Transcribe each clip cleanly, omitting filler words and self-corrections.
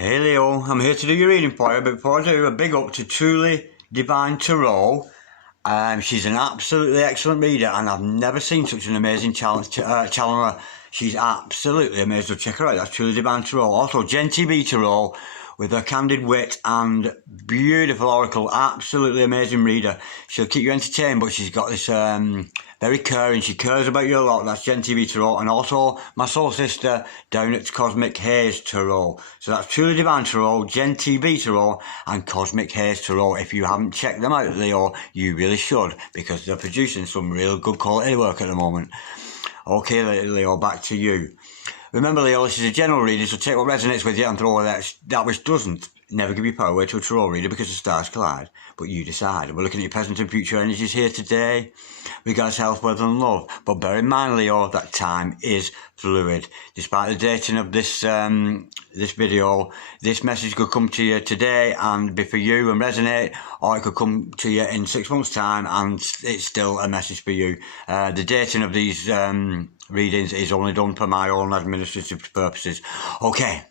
Hey Leo, I'm here to do your reading for you, but before I do, a big up to Truly Divine Tarot. She's an absolutely excellent reader, and I've never seen such an amazing channeler. She's absolutely amazing, so check her out. That's Truly Divine Tarot. Also, Gen TV Tarot, with her candid wit and beautiful oracle. Absolutely amazing reader. She'll keep you entertained, but she's got this very caring. She cares about you a lot. That's Gen TV Tarot. And also my soul sister down at Cosmic Haze Tarot. So that's Truly Divine Tarot, Gen TV Tarot, and Cosmic Haze Tarot. If you haven't checked them out, Leo, you really should, because they're producing some real good quality work at the moment. Okay, Leo, back to you. Remember, Leo, this is a general reading, so take what resonates with you and throw away that which doesn't. Never give your power away to a tarot reader because the stars collide, but you decide. And we're looking at your present and future energies here today, regards health, wealth and love. But bear in mind, Leo, that time is fluid. Despite the dating of this this video, this message could come to you today and be for you and resonate, or it could come to you in 6 months' time and it's still a message for you. The dating of these readings is only done for my own administrative purposes. Okay.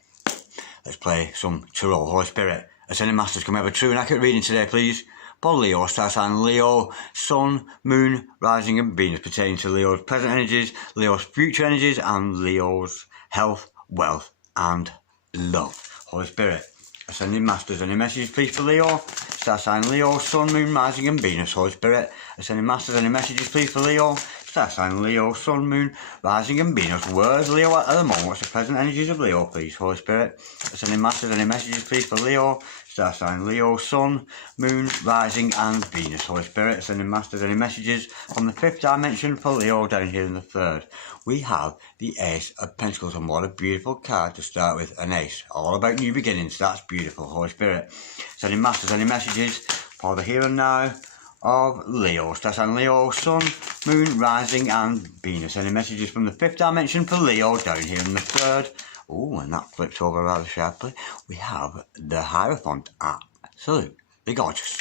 Let's play some tarot. Holy Spirit, ascending masters, can we have a true and accurate reading today, please? For Leo, star sign Leo, Sun, Moon, Rising and Venus, pertaining to Leo's present energies, Leo's future energies, and Leo's health, wealth, and love. Holy Spirit, ascending masters, any messages, please, for Leo? Star sign Leo, Sun, Moon, Rising and Venus. Holy Spirit, ascending masters, any messages, please, for Leo? Star sign Leo, Sun, Moon, Rising and Venus. Where's Leo at the moment? What's the present energies of Leo, please? Holy Spirit, ascending masters, any messages, please, for Leo? Star sign Leo, Sun, Moon, Rising and Venus. Holy Spirit, ascending masters, any messages from the fifth dimension for Leo down here in the third? We have the Ace of Pentacles, and what a beautiful card to start with, an ace. All about new beginnings. That's beautiful. Holy Spirit, ascending masters, any messages for the here and now of Leo? Star sign Leo, Sun, Moon, Rising and Venus. Any messages from the fifth dimension for Leo down here in the third? Oh, and that flips over rather sharply. We have the Hierophant. Absolutely gorgeous.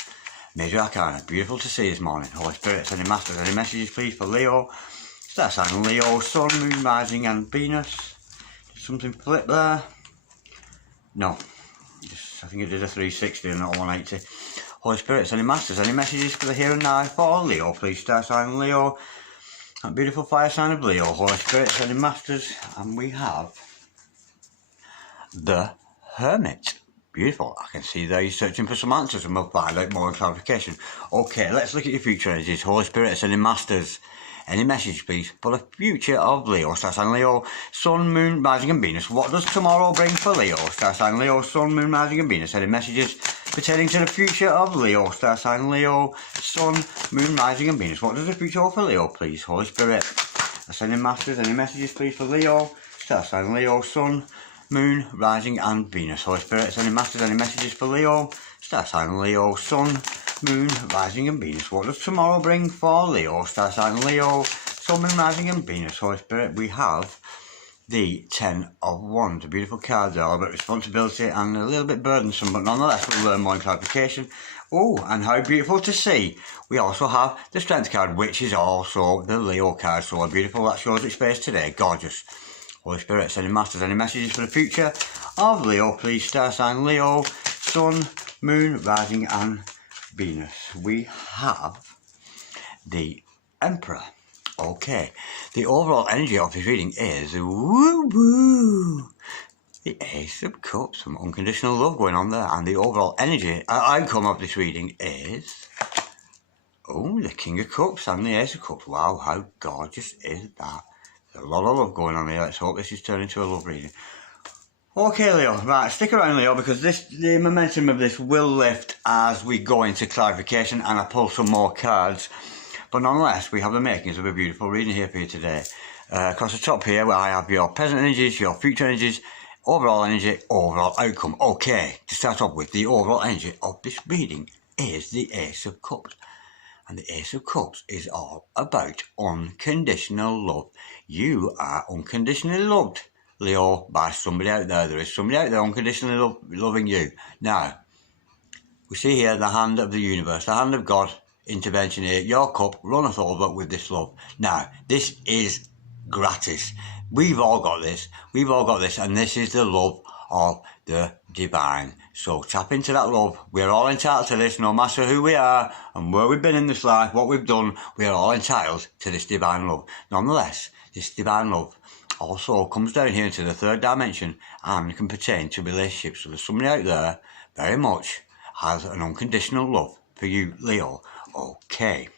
Major Arcana. Beautiful to see this morning. Holy Spirit, sending masters, any messages please for Leo? Star sign Leo, Sun, Moon, Rising and Venus. Did something flip there? No. I think it did a 360 and not a 180. Holy Spirit, sending masters, any messages for the here and now for Leo, please? Star sign Leo, that beautiful fire sign of Leo. Holy Spirit, sending masters, and we have the Hermit. Beautiful. I can see there you're searching for some answers, and we'll find out more clarification. Okay, let's look at your future energies. Holy Spirit, sending masters, any message please for the future of Leo? Star sign Leo, Sun, Moon, Rising and Venus. What does tomorrow bring for Leo? Star sign Leo, Sun, Moon, Rising and Venus. Any messages pertaining to the future of Leo? Star sign Leo, Sun, Moon, Rising and Venus. What does the future hold for Leo, please? Holy Spirit, ascending masters, any messages please for Leo? Star sign Leo, Sun, Moon, Rising and Venus. Holy Spirit, ascending masters, any messages for Leo? Star sign Leo, Sun, Moon, Rising and Venus. What does tomorrow bring for Leo? Star sign Leo, Sun, Moon, Rising and Venus. Holy Spirit, we have the Ten of Wands, a beautiful card there, about responsibility and a little bit burdensome, but nonetheless we'll learn more in clarification. Oh, and how beautiful to see. We also have the Strength card, which is also the Leo card, so beautiful. That shows its face today. Gorgeous. Holy Spirit, sending masters, any messages for the future of Leo, please? Star sign Leo, Sun, Moon, Rising and Venus. We have the Emperor. Okay, the overall energy of this reading is woo-woo, the Ace of Cups, some unconditional love going on there, and the overall energy outcome of this reading is the King of Cups and the Ace of Cups. Wow, how gorgeous is that? There's a lot of love going on here. Let's hope this is turning into a love reading. Okay, Leo, right, stick around, Leo, because the momentum of this will lift as we go into clarification and I pull some more cards. But nonetheless, we have the makings of a beautiful reading here for you today. Across the top here, where I have your present energies, your future energies, overall energy, overall outcome. Okay, to start off with, the overall energy of this reading is the Ace of Cups. And the Ace of Cups is all about unconditional love. You are unconditionally loved, Leo, by somebody out there. There is somebody out there unconditionally loving you. Now, we see here the hand of the universe, the hand of God, intervention here. Your cup runneth over with this love. Now, this is gratis. We've all got this. We've all got this, and this is the love of the divine. So tap into that love. We're all entitled to this, no matter who we are and where we've been in this life, what we've done. We are all entitled to this divine love. Nonetheless, this divine love also comes down here into the third dimension and can pertain to relationships. So there's somebody out there very much has an unconditional love for you, Leo. Okay.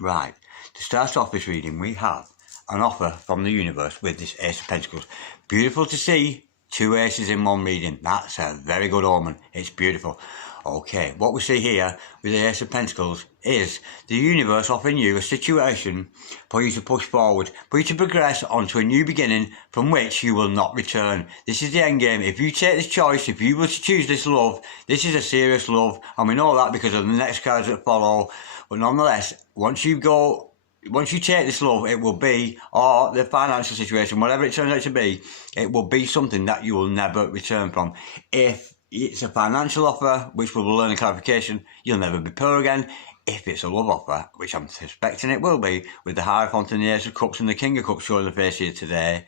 Right. To start off this reading, we have an offer from the universe with this Ace of Pentacles. Beautiful to see. 2 aces in one reading. That's a very good omen. It's beautiful. Okay, what we see here with the Ace of Pentacles is the universe offering you a situation for you to push forward, for you to progress onto a new beginning from which you will not return. This is the end game. If you take this choice, if you were to choose this love, this is a serious love, and we know that because of the next cards that follow. But nonetheless, once you take this love, it will be, or the financial situation, whatever it turns out to be, it will be something that you will never return from. If it's a financial offer, which we will learn in clarification, you'll never be poor again. If it's a love offer, which I'm suspecting it will be, with the Hierophant and the Ace of Cups and the King of Cups showing the face here today,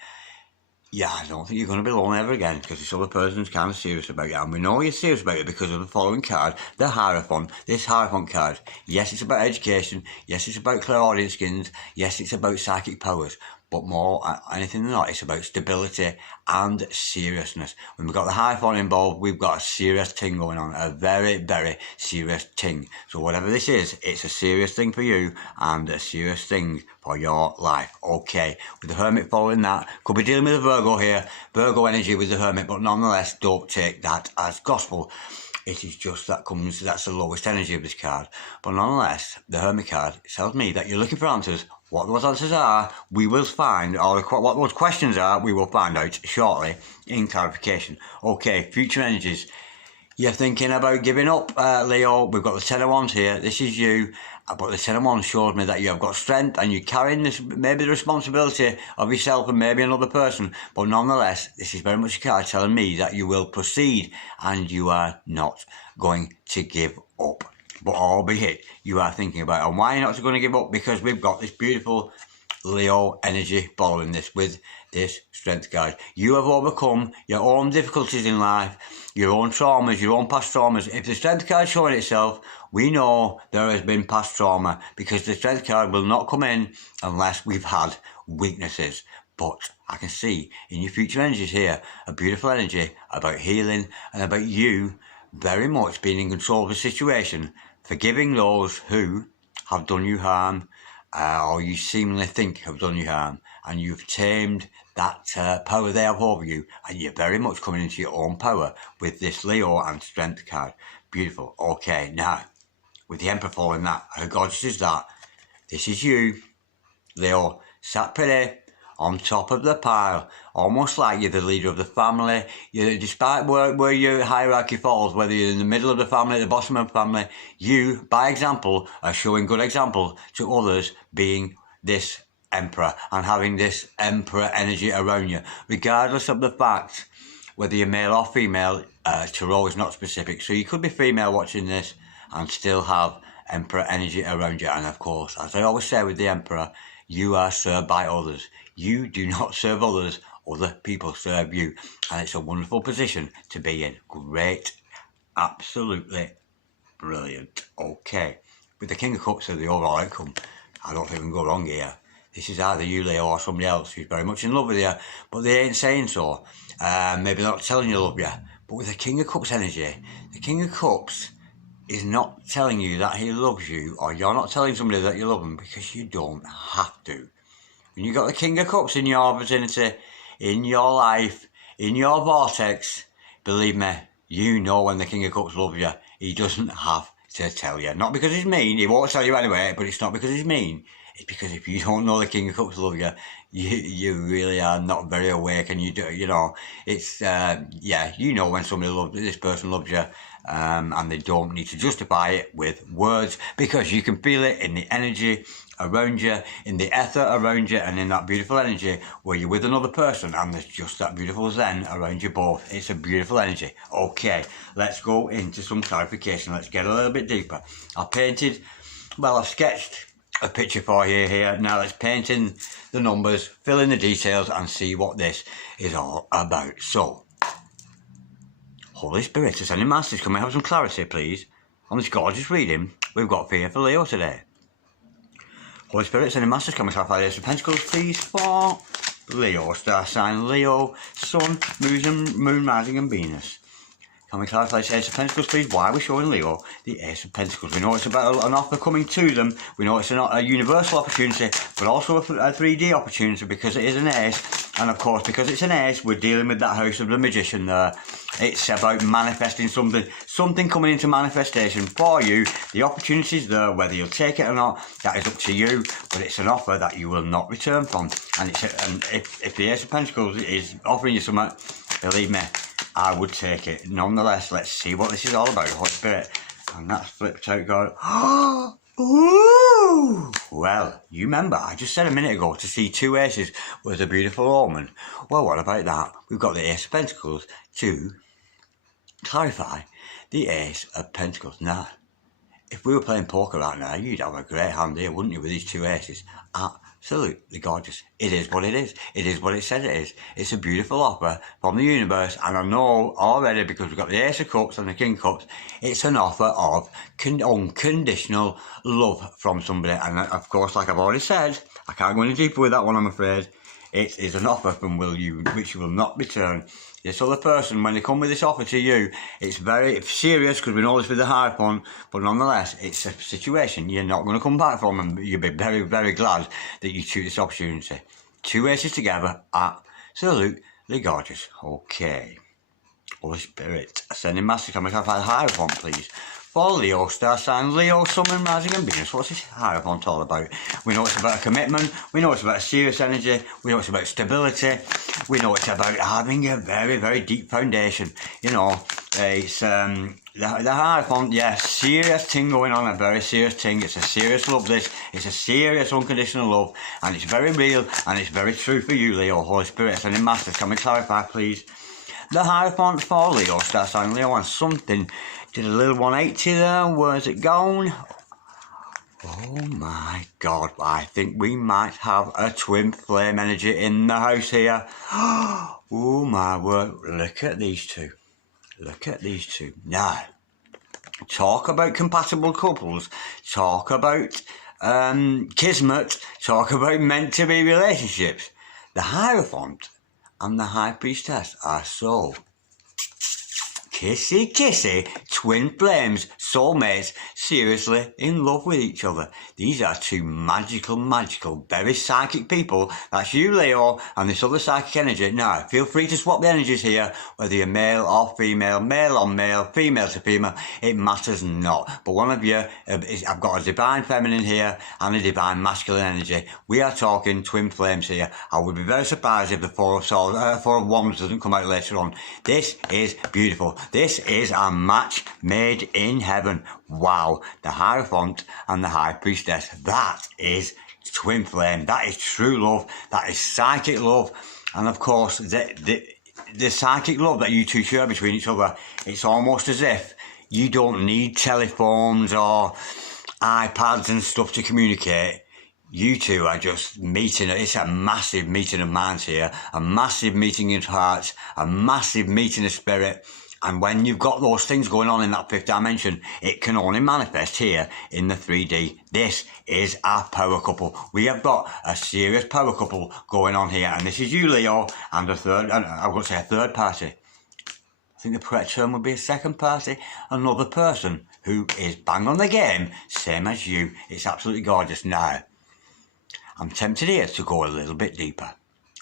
yeah, I don't think you're going to be lonely ever again, because this other person's kind of serious about it. And we know you're serious about it because of the following card, the Hierophant. This Hierophant card, yes, it's about education. Yes, it's about clairaudient skins. Yes, it's about psychic powers. But more anything than that, it's about stability and seriousness. When we've got the Hierophant involved, we've got a serious thing going on, a very, very serious thing. So whatever this is, it's a serious thing for you and a serious thing for your life. Okay, with the Hermit following that, could be dealing with a Virgo here, Virgo energy with the Hermit, but nonetheless, don't take that as gospel. It is just that's the lowest energy of this card. But nonetheless, the Hermit card tells me that you're looking for answers. What those answers are, we will find, or what those questions are, we will find out shortly in clarification. Okay, future energies. You're thinking about giving up, Leo. We've got the Ten of Wands here. This is you. But the Ten of Wands shows me that you have got strength and you're carrying this, maybe the responsibility of yourself and maybe another person. But nonetheless, this is very much a card telling me that you will proceed and you are not going to give up. But albeit you are thinking about it. And why you're not going to give up? Because we've got this beautiful Leo energy following this with this Strength card. You have overcome your own difficulties in life, your own traumas, your own past traumas. If the Strength card is showing itself, we know there has been past trauma, because the Strength card will not come in unless we've had weaknesses. But I can see in your future energies here a beautiful energy about healing and about you very much being in control of the situation, forgiving those who have done you harm, or you seemingly think have done you harm, and you've tamed that power they have over you, and you're very much coming into your own power with this Leo and Strength card. Beautiful. Okay, now, with the Emperor following that, how gorgeous is that? This is you, Leo, sat pretty, on top of the pile, almost like you're the leader of the family. Despite where your hierarchy falls, whether you're in the middle of the family, at the bottom of the family, you, by example, are showing good example to others, being this Emperor and having this Emperor energy around you, regardless of the fact whether you're male or female. Tarot is not specific, so you could be female watching this and still have Emperor energy around you. And of course, as I always say with the Emperor, you are served by others. You do not serve others, other people serve you. And it's a wonderful position to be in. Great. Absolutely brilliant. Okay. With the King of Cups as the overall outcome, I don't think we can go wrong here. This is either you, Leo, or somebody else who's very much in love with you, but they ain't saying so. Maybe they're not telling you they love you. But with the King of Cups energy, the King of Cups is not telling you that he loves you, or you're not telling somebody that you love them, because you don't have to. When you got the King of Cups in your vicinity, in your life, in your vortex, believe me, you know when the King of Cups loves you. He doesn't have to tell you. Not because he's mean, he won't tell you anyway, but it's not because he's mean. It's because if you don't know the King of Cups love you, you really are not very awake, and it's, yeah, you know when somebody this person loves you, and they don't need to justify it with words, because you can feel it in the energy around you, in the ether around you, and in that beautiful energy where you're with another person, and there's just that beautiful zen around you both. It's a beautiful energy. Okay, let's go into some clarification. Let's get a little bit deeper. I've sketched a picture for you here. Now let's paint in the numbers, fill in the details, and see what this is all about. So, Holy Spirit, Ascending Masters, can we have some clarity, please, on this gorgeous reading we've got for you for Leo today? Holy Spirit, Ascending Masters, can we clarify the Ace of Pentacles, please, for Leo, star sign Leo, Sun, Moon, Rising and Venus. Can we clarify this Ace of Pentacles, please? Why are we showing Leo the Ace of Pentacles? We know it's about an offer coming to them. We know it's a universal opportunity, but also a 3D opportunity because it is an Ace. And of course, because it's an Ace, we're dealing with that house of the Magician there. It's about manifesting something coming into manifestation for you. The opportunity's there, whether you'll take it or not, that is up to you. But it's an offer that you will not return from. And if the Ace of Pentacles is offering you something, believe me, I would take it. Nonetheless, let's see what this is all about, Holy Spirit. And that's flipped out going, ooh! Well, you remember, I just said a minute ago to see two aces was a beautiful omen. Well, what about that? We've got the Ace of Pentacles to clarify the Ace of Pentacles. Now, if we were playing poker right now, you'd have a great hand here, wouldn't you, with these two aces? Absolutely gorgeous. It is what it is. It is what it says it is. It's a beautiful offer from the universe, and I know already, because we've got the Ace of Cups and the King of Cups, it's an offer of unconditional love from somebody. And of course, like I've already said, I can't go any deeper with that one, I'm afraid. It is an offer from which you will not return. This other person, when they come with this offer to you, it's very serious, because we know this with the Hierophant, but nonetheless, it's a situation you're not going to come back from, and you'll be very, very glad that you took this opportunity. Two aces together, absolutely gorgeous. Okay. Holy Spirit, Ascending Master, can we clarify the Hierophant, please? For Leo, star sign Leo, Sun, Rising and Venus. What's this Hierophant all about? We know it's about a commitment. We know it's about a serious energy. We know it's about stability. We know it's about having a very, very deep foundation. You know, it's the Hierophant, yeah, serious thing going on, a very serious thing. It's a serious love, this. It's a serious unconditional love, and it's very real, and it's very true for you, Leo. Holy Spirit, Ascending Masters, can we clarify, please? The Hierophant for Leo, star sign Leo, and something did a little 180 there. Where's it going? Oh my God, I think we might have a twin flame energy in the house here. Oh my word, look at these two. Look at these two. Now, talk about compatible couples, talk about kismet, talk about meant to be relationships. The Hierophant and the High Priestess are so kissy, twin flames, soulmates, seriously in love with each other. These are two magical, very psychic people. That's you, Leo, and this other psychic energy. Now, feel free to swap the energies here, whether you're male or female, male on male, female to female, it matters not. But one of you, I've got a divine feminine here and a divine masculine energy. We are talking twin flames here. I would be very surprised if the Four of Wands doesn't come out later on. This is beautiful. This is a match made in heaven. Wow, the Hierophant and the High Priestess. That is twin flame. That is true love. That is psychic love. And of course, the psychic love that you two share between each other, it's almost as if you don't need telephones or iPads and stuff to communicate. You two are just meeting. It's a massive meeting of minds here, a massive meeting of hearts, a massive meeting of spirit. And when you've got those things going on in that fifth dimension, it can only manifest here in the 3D. This is our power couple. We have got a serious power couple going on here. And this is you, Leo, and I'm going to say a third party. I think the correct term would be a second party. Another person who is bang on the game, same as you. It's absolutely gorgeous. Now, I'm tempted here to go a little bit deeper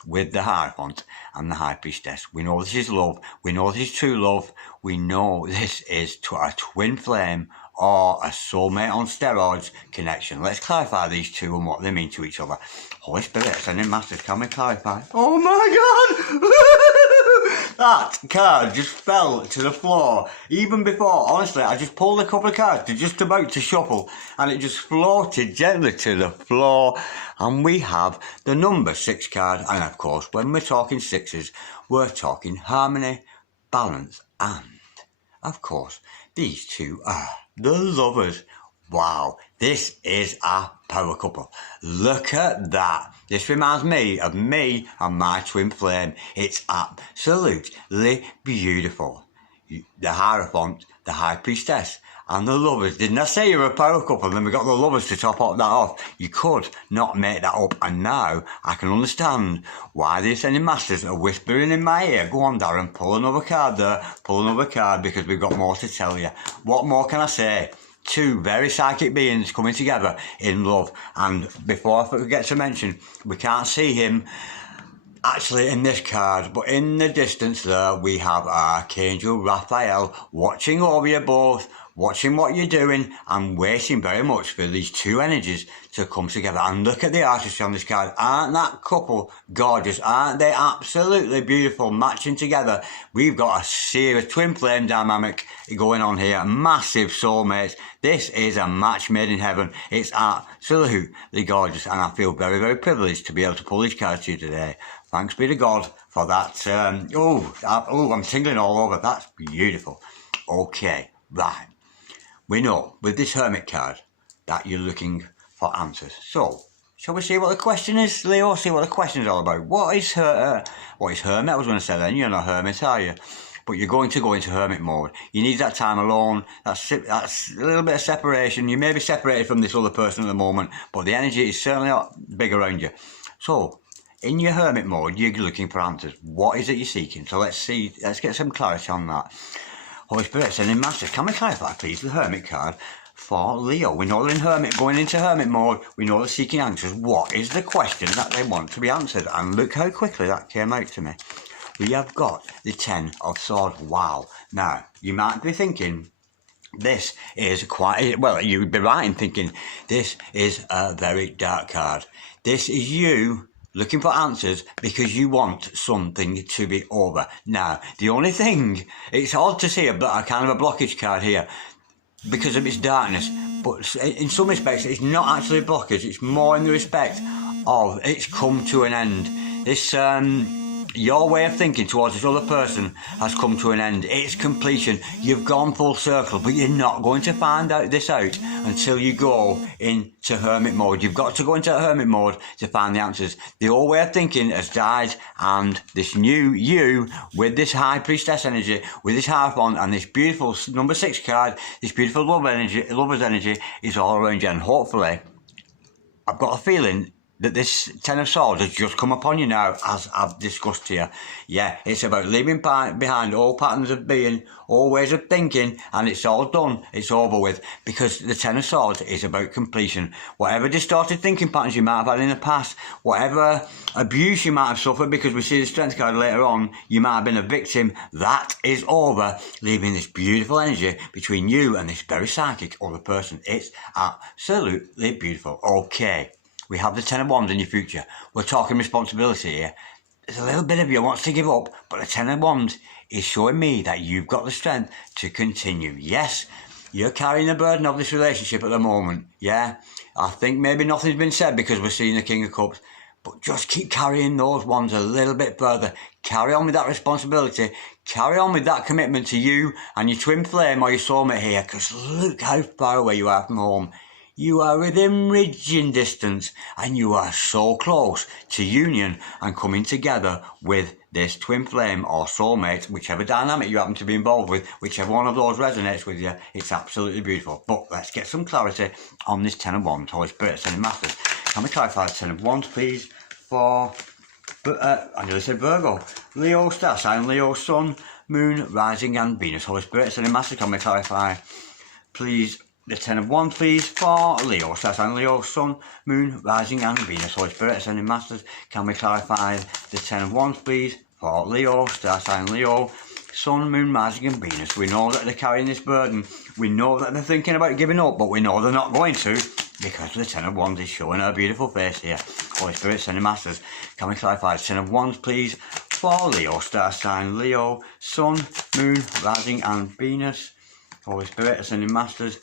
with the Hierophant and the High Priestess. We know this is love. We know this is true love. We know this is a twin flame or a soulmate on steroids connection. Let's clarify these two and what they mean to each other. Holy Spirit, Ascending Masters, can we clarify? Oh my God! That card just fell to the floor. Even before, honestly, I just pulled a couple of cards to just about to shuffle, and it just floated gently to the floor. And we have the number 6 card. And of course, when we're talking sixes, we're talking harmony, balance, and of course, these two are the lovers. Wow, this is a power couple. Look at that. This reminds me of me and my twin flame. It's absolutely beautiful. the Hierophant, the High Priestess, and the Lovers. Didn't I say you're a power couple? Then we got the Lovers to top up that off. You could not make that up, and now I can understand why the Ascending Masters are whispering in my ear. Go on, Darren, pull another card there, pull another card, because we've got more to tell you. What more can I say? Two very psychic beings coming together in love. And before I forget to mention, we can't see him actually in this card, but in the distance there we have Archangel Raphael watching over you both, watching what you're doing, and waiting very much for these two energies to come together. And look at the artistry on this card. Aren't that couple gorgeous? Aren't they absolutely beautiful, matching together? We've got a serious twin flame dynamic going on here. Massive soulmates. This is a match made in heaven. It's absolutely gorgeous, and I feel very, very privileged to be able to pull these cards to you today. Thanks be to God for that. I'm tingling all over. That's beautiful. Okay, right. We know with this Hermit card that you're looking for answers. So, shall we see what the question is, Leo? See what the question is all about. What is Hermit? I was going to say then, you're not Hermit, are you? But you're going to go into Hermit mode. You need that time alone. That's a little bit of separation. You may be separated from this other person at the moment, but the energy is certainly not big around you. So, in your Hermit mode, you're looking for answers. What is it you're seeking? So let's get some clarity on that. Holy Spirit, Ascending Master, can we clarify, please, the Hermit card for Leo? We know they're in Hermit, going into Hermit mode. We know they're seeking answers. What is the question that they want to be answered? And look how quickly that came out to me. We have got the Ten of Swords. Wow. Now, you might be thinking, this is quite, well, you would be right in thinking, this is a very dark card. This is you looking for answers because you want something to be over. Now, the only thing, it's odd to see a kind of a blockage card here because of its darkness, but in some respects it's not actually a blockage. It's more in the respect of it's come to an end. This your way of thinking towards this other person has come to an end. It's completion. You've gone full circle, but you're not going to find out until you go into Hermit mode. You've got to go into Hermit mode to find the answers. The old way of thinking has died, and this new you, with this High Priestess energy, with this Hierophant, and this beautiful number 6 card, this beautiful lover's energy is all around you. And hopefully, I've got a feeling that this Ten of Swords has just come upon you now, as I've discussed here. Yeah, it's about leaving behind all patterns of being, all ways of thinking, and it's all done, it's over with, because the Ten of Swords is about completion. Whatever distorted thinking patterns you might have had in the past, whatever abuse you might have suffered, because we see the Strength card later on, you might have been a victim, that is over, leaving this beautiful energy between you and this very psychic other person. It's absolutely beautiful. Okay. We have the Ten of Wands in your future. We're talking responsibility here. There's a little bit of you wants to give up, but the Ten of Wands is showing me that you've got the strength to continue. Yes, you're carrying the burden of this relationship at the moment. Yeah, I think maybe nothing's been said because we're seeing the King of Cups, but just keep carrying those wands a little bit further. Carry on with that responsibility. Carry on with that commitment to you and your twin flame or your soulmate here, because look how far away you are from home. You are within reaching distance, and you are so close to union and coming together with this twin flame or soulmate, whichever dynamic you happen to be involved with, whichever one of those resonates with you. It's absolutely beautiful. But let's get some clarity on this Ten of Wands. Holy Spirit, Ascending Masters, can we clarify the Ten of Wands, please, for, I'm going to say Virgo, Leo, star sign, Leo, Sun, Moon, Rising, and Venus. Holy Spirit, Ascending Masters, can we clarify, please, the Ten of Wands, please, for Leo, star sign, Leo, Sun, Moon, Rising, and Venus. Holy Spirit, Ascending Masters, can we clarify the Ten of Wands, please, for Leo, star sign, Leo, Sun, Moon, Rising, and Venus. We know that they're carrying this burden. We know that they're thinking about giving up, but we know they're not going to, because the Ten of Wands is showing her beautiful face here. Holy Spirit, Ascending Masters, can we clarify the Ten of Wands, please, for Leo, star sign, Leo, Sun, Moon, Rising, and Venus. Holy Spirit, Ascending Masters,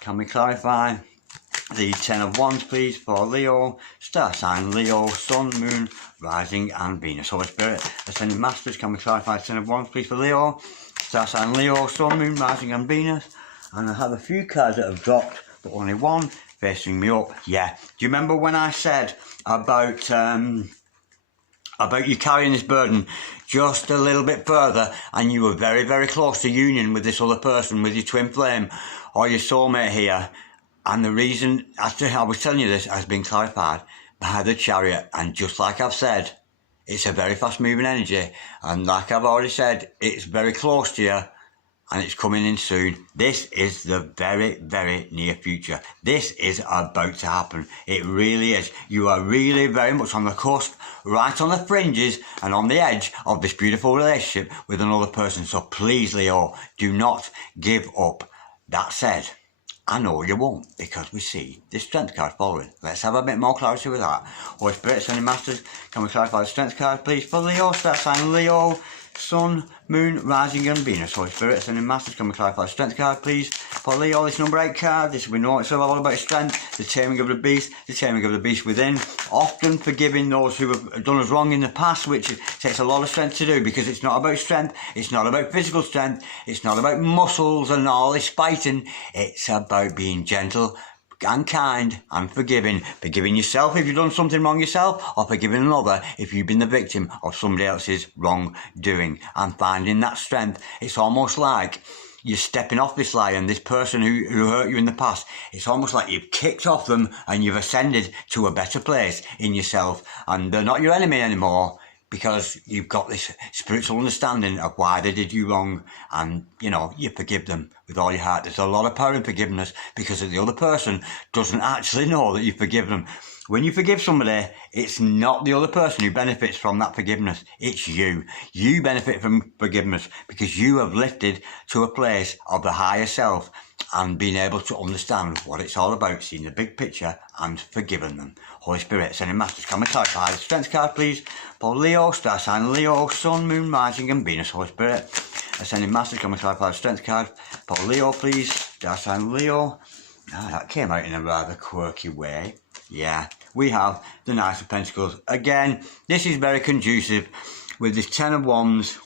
can we clarify the Ten of Wands, please, for Leo, star sign, Leo, Sun, Moon, Rising, and Venus. Holy Spirit, Ascending Masters, can we clarify the Ten of Wands, please, for Leo, star sign, Leo, Sun, Moon, Rising, and Venus? And I have a few cards that have dropped, but only one facing me up. Yeah. Do you remember when I said about about you carrying this burden just a little bit further, and you were very, very close to union with this other person, with your twin flame or your soulmate here. And the reason after I was telling you this has been clarified by the Chariot. And just like I've said, it's a very fast moving energy, and like I've already said, it's very close to you and it's coming in soon. This is the very, very near future. This is about to happen. It really is. You are really very much on the cusp, right on the fringes and on the edge of this beautiful relationship with another person. So please, Leo, do not give up. That said, I know you won't, because we see the Strength card following. Let's have a bit more clarity with that. Holy Spirit, Sending Masters, can we clarify the Strength card, please, for Leo? Star sign Leo, Sun, Moon, Rising and Venus. Holy Spirit, Sending Masters, can we clarify the Strength card, please, for Leo? This number 8 card, this we know it's all about strength, the taming of the beast within. Often forgiving those who have done us wrong in the past, which takes a lot of strength to do, because it's not about strength, it's not about physical strength, it's not about muscles and all this fighting. It's about being gentle and kind and forgiving. Forgiving yourself if you've done something wrong yourself, or forgiving another if you've been the victim of somebody else's wrongdoing, and finding that strength. It's almost like you're stepping off this lion, this person who hurt you in the past. It's almost like you've kicked off them and you've ascended to a better place in yourself, and they're not your enemy anymore, because you've got this spiritual understanding of why they did you wrong, and you forgive them with all your heart. There's a lot of power in forgiveness, because the other person doesn't actually know that you forgive them. When you forgive somebody, it's not the other person who benefits from that forgiveness. It's you. You benefit from forgiveness because you have lifted to a place of the higher self and being able to understand what it's all about, seeing the big picture and forgiving them. Holy Spirit, Sending Masters, can we clarify the Strength card, please, for Leo, Star sign Leo, Sun, Moon, Rising and Venus. Holy Spirit, Sending Masters, can we clarify the Strength card for Leo, please, Star sign Leo. That came out in a rather quirky way. Yeah, we have the Knight of Pentacles. Again, this is very conducive with this Ten of Wands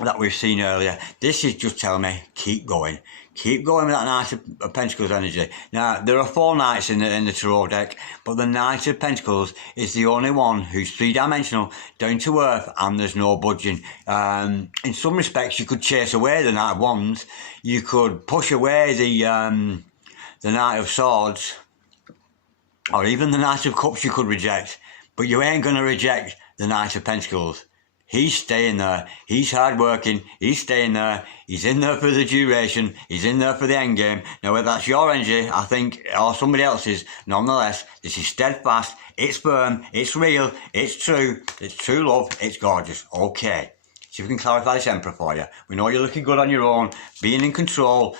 that we've seen earlier. This is just telling me, keep going. Keep going with that Knight of Pentacles energy. Now, there are 4 Knights in the Tarot deck, but the Knight of Pentacles is the only one who's 3-dimensional, down to earth, and there's no budging. In some respects, you could chase away the Knight of Wands. You could push away the Knight of Swords, or even the Knight of Cups you could reject, but you ain't going to reject the Knight of Pentacles. He's staying there. He's hard-working. He's staying there. He's in there for the duration. He's in there for the end game. Now, whether that's your energy, I think, or somebody else's, nonetheless, this is steadfast. It's firm. It's real. It's true. It's true love. It's gorgeous. Okay. See if we can clarify this Emperor for you. We know you're looking good on your own, being in control.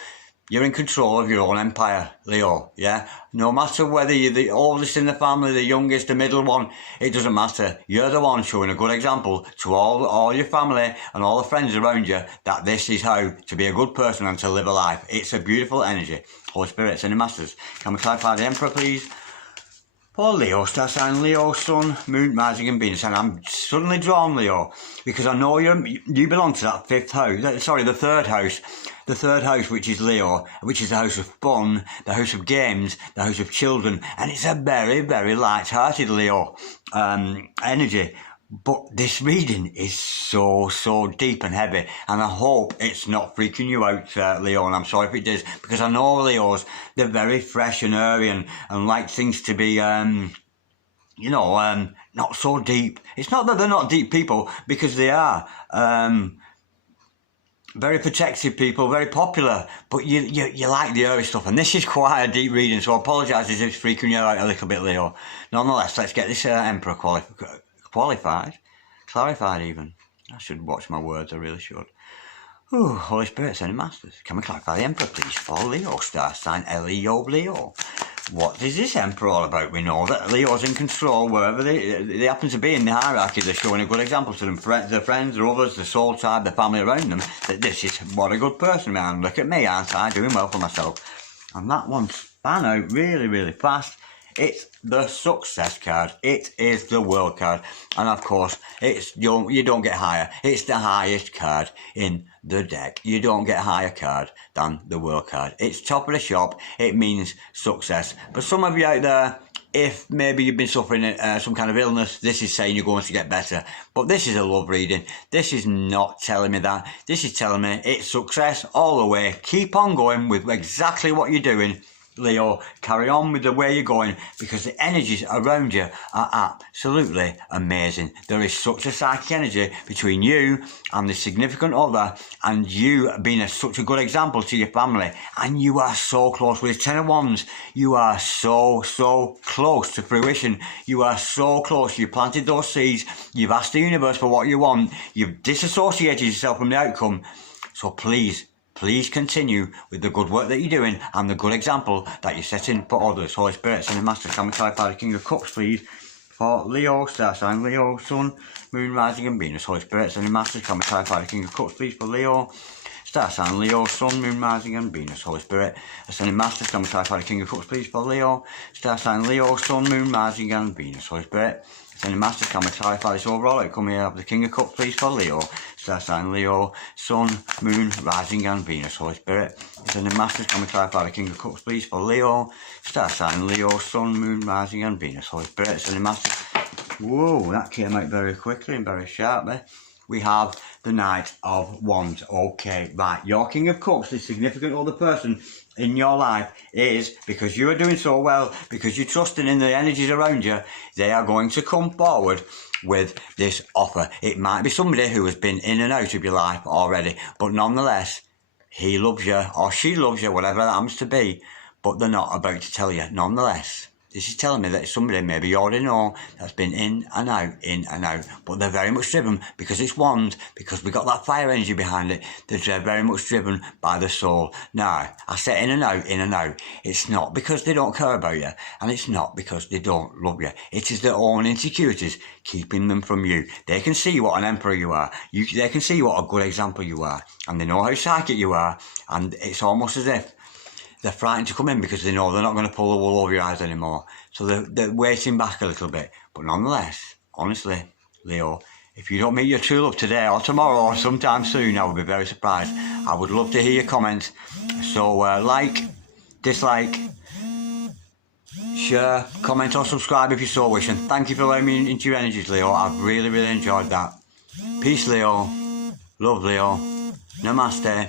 You're in control of your own empire, Leo, yeah? No matter whether you're the oldest in the family, the youngest, the middle one, it doesn't matter. You're the one showing a good example to all your family and all the friends around you that this is how to be a good person and to live a life. It's a beautiful energy. Holy Spirit, Sending Masters, can we clarify the Emperor, please? For Leo, Star sign Leo, Sun, Moon, Rising and Venus. And I'm suddenly drawn, Leo, because I know you belong to that 5th house, sorry, the 3rd house. The 3rd house, which is Leo, which is the house of fun, the house of games, the house of children. And it's a very, very light-hearted Leo energy. But this reading is so deep and heavy, and I hope it's not freaking you out, Leo, and I'm sorry if it is, because I know Leos, they're very fresh and airy and like things to be, not so deep. It's not that they're not deep people, because they are. Very protective people, very popular, but you like the early stuff, and this is quite a deep reading, so I apologise if it's freaking you out a little bit, Leo. Nonetheless, let's get this Emperor clarified even. I should watch my words, I really should. Ooh, Holy Spirit, Sending Masters, can we clarify the Emperor, please, for Leo, Star sign Leo, Leo. What is this Emperor all about? We know that Leo's in control wherever they happen to be in the hierarchy. They're showing a good example to them, their friends, their others, the soul tribe, the family around them, that this is what a good person, man. Look at me, aren't I? Doing well for myself. And that one span out really, really fast. It's the Success card. It is the World card. And of course, you don't get higher. It's the highest card in the deck. You don't get a higher card than the World card. It's top of the shop. It means success. But some of you out there, If maybe you've been suffering some kind of illness, this is saying you're going to get better. But this is a love reading. This is not telling me that. This is telling me it's success all the way. Keep on going with exactly what you're doing, Leo. Carry on with the way you're going, because the energies around you are absolutely amazing. There is such a psychic energy between you and the significant other, and you being such a good example to your family. And you are so close with the Ten of Wands. You are so close to fruition. You are so close. You planted those seeds. You've asked the universe for what you want. You've disassociated yourself from the outcome. So please continue with the good work that you're doing and the good example that you're setting for others. Holy Spirit, Send Master, can we clarify the King of Cups, please, for Leo, star sign Leo, Sun, Moon, Rising and Venus. Holy Spirit, Send Master, can we clarify the King of Cups, please, for Leo, star sign Leo, Sun, Moon, Rising and Venus. Holy Spirit, Ascending Masters, can we clarify the King of Cups, please, for Leo, star sign Leo, Sun, Moon, Rising and Venus. Holy Spirit, Ascending Masters, can we clarify this overall outcome here of the King of Cups, please, for Leo, star sign Leo, Sun, Moon, Rising and Venus. Holy Spirit, Ascending Masters, can we clarify the King of Cups, please, for Leo, star sign Leo, Sun, Moon, Rising and Venus. Holy Spirit, Ascending Masters. Whoa, that came out very quickly and very sharply. We have the Knight of Wands. Okay, right. Your King of Cups, the significant other person in your life, is, because you are doing so well, because you're trusting in the energies around you, they are going to come forward with this offer. It might be somebody who has been in and out of your life already, but nonetheless, he loves you or she loves you, whatever that happens to be, but they're not about to tell you. Nonetheless, this is telling me that it's somebody maybe you already know that's been in and out, but they're very much driven, because it's Wands, because we got that fire energy behind it. They're very much driven by the soul. Now, I say in and out. It's not because they don't care about you, and it's not because they don't love you. It is their own insecurities keeping them from you. They can see what an emperor you are. They can see what a good example you are, and they know how psychic you are, and it's almost as if they're frightened to come in because they know they're not going to pull the wool over your eyes anymore. So they're waiting back a little bit. But nonetheless, honestly, Leo, if you don't meet your true love today or tomorrow or sometime soon, I would be very surprised. I would love to hear your comments. So like, dislike, share, comment or subscribe if you so wish. And thank you for letting me into your energies, Leo. I've really enjoyed that. Peace, Leo. Love, Leo. Namaste.